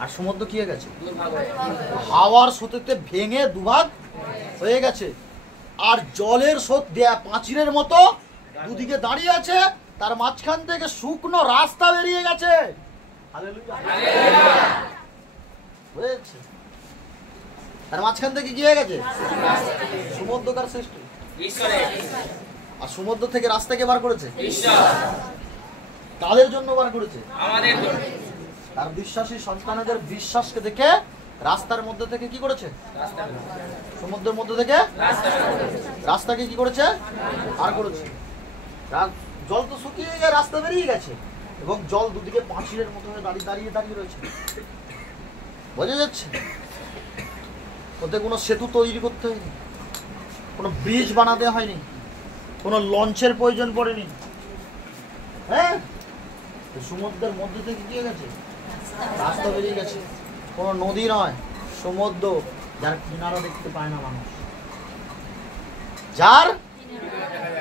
আর সমুদ্র কি হয়ে গেছে? হাওয়ার স্রোতে ভেঙে 2 ভাগ হয়ে গেছে। আর জলের স্রোত দেয়া পাঁচিরের মতো দুদিকে দাঁড়িয়ে আছে, তার মাঝখান থেকে শুকনো রাস্তা বেরিয়ে গেছে। তার মাঝখান থেকে কি হয়ে গেছে? সমুদ্রকার সৃষ্টি। আর সমুদ্র থেকে রাস্তাকে বার করেছে কাদের জন্য বার করেছে? আমাদের জন্য। তার বিশ্বাসী সন্তানদের বিশ্বাসকে দেখে রাস্তার মধ্যে থেকে কি করেছে? সমুদ্রের মধ্যে থেকে রাস্তাকে কি করেছে? বার করেছে। জল তো শুকিয়ে গিয়ে রাস্তা বেরিয়ে গেছে এবং জল দুদিকে পাঁচিরের মতো হয়ে দাঁড়িয়ে রয়েছে। বোঝা যাচ্ছে? ওতে কোনো সেতু তৈরি করতে হয়নি, কোনো ব্রিজ বানাতে হয়নি, কোনো লঞ্চের প্রয়োজন পড়েনি। হ্যাঁ, সমুদ্রের মধ্যে থেকে কি গেছে? রাস্তা বেরিয়ে গেছে। কোনো নদী নয়, সমুদ্র, যার কিনারা দেখতে পায় না মানুষ, যার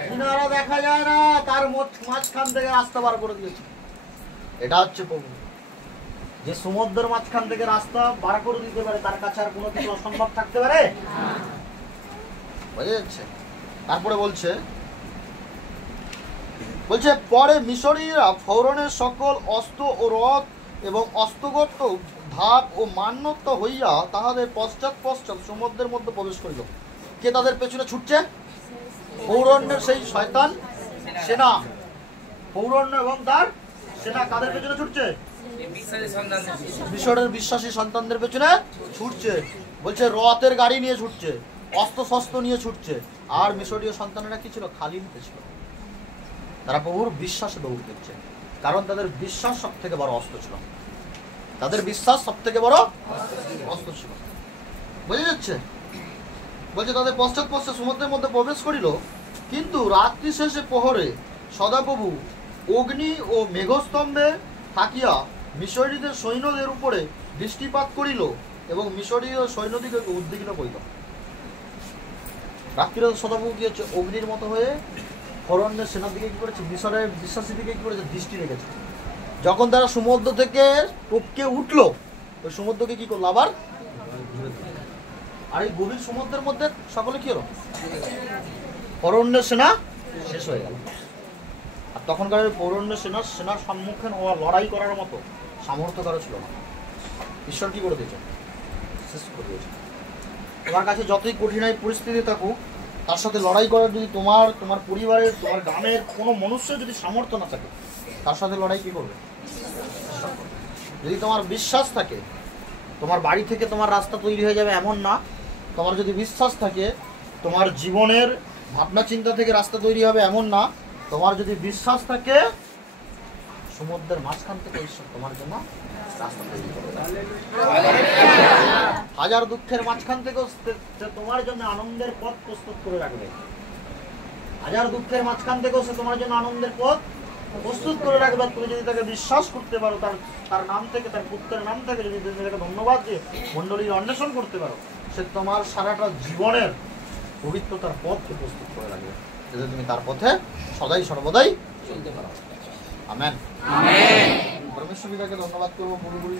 কিনারা দেখা যায় না, তার মাঝখান থেকে রাস্তা বার করে দিয়েছে। এটা হচ্ছে প্রভু, যে সমুদ্রের মাঝখান থেকে রাস্তা বার করে দিতে পারে, তার কাছে আর কোনো কিছু অসম্ভব থাকতে পারে? বোঝা যাচ্ছে? তারপরে বলছে পরে মিশরীয়রা ফৌরনের সকল অস্ত্র ও রথ এবং অস্ত্রগত ধাপ ও মান্যত্ব হইয়া তাহাদের পশ্চাৎ সমুদ্রের মধ্যে প্রবেশ করিল। কে তাদের পেছনে ছুটছে? ফৌরনের সেই শয়তান সেনা। ফৌরন এবং তার সেনা কাদের পেছনে ছুটছে? মিশরের বিশ্বাসী সন্তানদের পেছনে ছুটছে। বলছে রথের গাড়ি নিয়ে ছুটছে, অস্ত্র শস্ত্র নিয়ে ছুটছে। আর মিশরীয় সন্তানেরা কি ছিল? খালি নিতে ছিল। তারা প্রভুর বিশ্বাসে দৌড় দিচ্ছে, কারণ তাদের বিশ্বাস সব থেকে বড় অস্ত্র ছিল। তাদের বিশ্বাস সব থেকে বড় অস্ত্র ছিল। বোঝা যাচ্ছে? বলছে তাদের পশ্চাৎ সমুদ্রের মধ্যে প্রবেশ করিল, কিন্তু রাত্রি শেষে প্রহরে সদাপ্রভু অগ্নি ও মেঘস্তম্ভে থাকিয়া মিশরীয়দের সৈন্যদের উপরে দৃষ্টিপাত করিল এবং মিশরীয় সৈন্যদিকে উদ্বিগ্ন করিল। রাত্রিরে সদাপ্রভু কি হচ্ছে? অগ্নির মতো হয়ে ফরনের সেনার দিকে কি করেছে? মিশরের বিশ্বাসীর দিকে কি করেছে? দৃষ্টি রেখেছে। যখন তারা সমুদ্র থেকে টপকে উঠলো, ওই সমুদ্রকে কি করলো আবার? আর এই গভীর সমুদ্রের মধ্যে সকলে কি হলো? অরণ্যের সেনা শেষ হয়ে গেল। আর তখনকার অরণ্যের সেনার সম্মুখীন হওয়া, লড়াই করার মতো সামর্থ্য কারো ছিল না। ঈশ্বর কি করে দিয়েছে? শেষ করে দিয়েছে। তোমার কাছে যতই কঠিনাই পরিস্থিতি থাকুক, তার সাথে লড়াই করার যদি তোমার পরিবারের, তোমার গ্রামের কোনো মনুষ্যের যদি সামর্থ্য না থাকে, তার সাথে লড়াই কি করবে? যদি তোমার বিশ্বাস থাকে, তোমার বাড়ি থেকে তোমার রাস্তা তৈরি হয়ে যাবে এমন না। তোমার যদি বিশ্বাস থাকে, তোমার জীবনের ভাবনা চিন্তা থেকে রাস্তা তৈরি হবে এমন না। তোমার যদি বিশ্বাস থাকে, সমুদ্রের মাঝখান থেকে ঈশ্বর তোমার জন্য রাস্তা তৈরি করবে। হাজার দুঃখের মাঝখান থেকেও সে তোমার জন্য আনন্দের পথ প্রস্তুত করে রাখবে। হাজার দুঃখের মাঝখান থেকেও সে তোমার জন্য আনন্দের পথ প্রস্তুত করে রাখবে। তুমি যদি তাকে বিশ্বাস করতে পারো, তার নাম থেকে, তার পুত্রের নাম থেকে যদি তুমি তাকে ধন্যবাদ দিয়ে মণ্ডলীর অন্বেষণ করতে পারো, সে তোমার সারাটা জীবনের পবিত্রতার পথকে প্রস্তুত করে রাখবে, যাতে তুমি তার পথে সদাই সর্বদাই চলতে পারো। আমেন। পরমেশ্বর পিতাকে ধন্যবাদ করবো পুরোপুরি